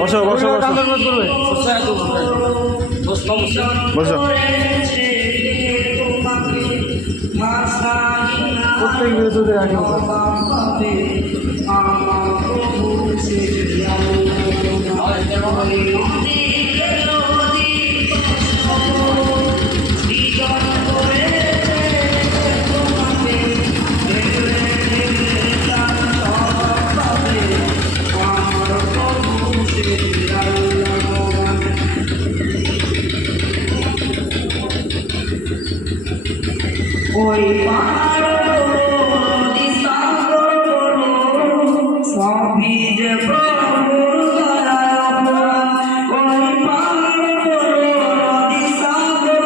বসো বসো বসো। প্রত্যেক বিরোধীদের আগে ওই পাহাড় সাগর সবই যে প্রভুর দয়া। ওই পাহাড় সাগর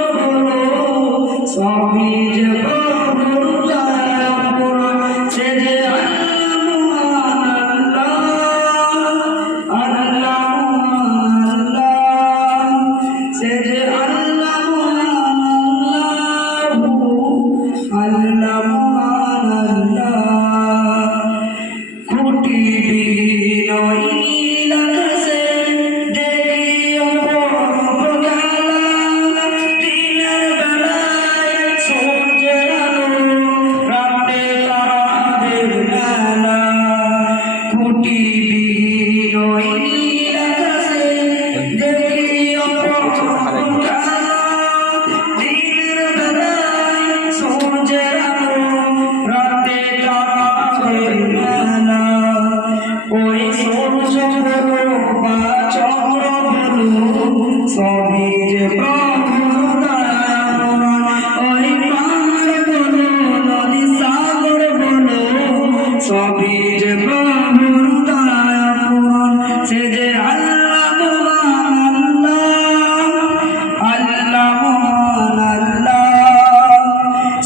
সবই যে প্রভুর দয়া। সে যে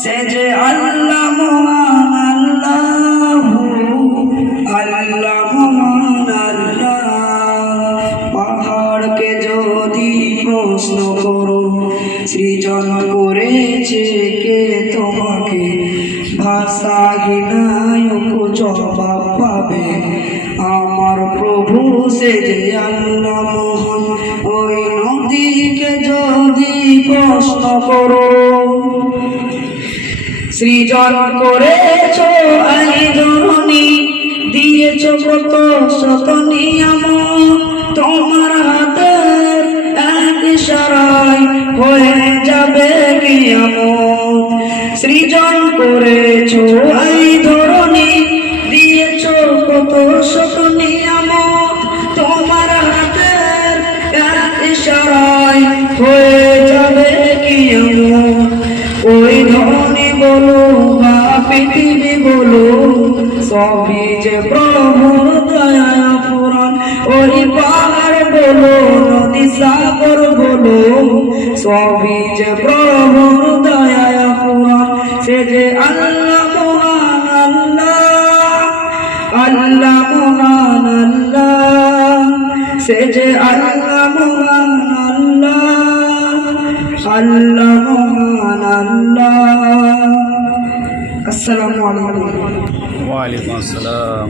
সে যে পাহাড়কে যদি প্রশ্ন করো সৃজন করেছে কে তোমাকে, ভাষাহীনায়ক জবাব পাবে আমার প্রভু সে যে আল্লাহ মহান। ওই নদীকে যদি প্রশ্ন করো সৃজন করেছ এই ধরনী, দিয়েছ কত শত নিয়ম, তোমার হাতের এক ইশারায় হয়ে যাবে কিয়ামত। সৃজন করেছ এই ধরনী, দিয়েছ কত শত নিয়ম, তোমার হাতের এক ইশারায় হয়ে যাবে কিয়ামত। ওই ধনী বলো বা পৃথিবী বলো সবই যে প্রভুর দয়া ফুরান। ওই পাহাড় বলো নদী সাগর বলো সবই যে প্রভুর দয়া ফুরান। সে যে আল্লাহ মহান আল্লাহ, আল্লাহ মহান আল্লাহ, সে যে আল্লাহ মহান আল্লাহ, আল্লাহ মহান আল্লাহ। আসসালামু আলাইকুম। ওয়ালাইকুম আসসালাম।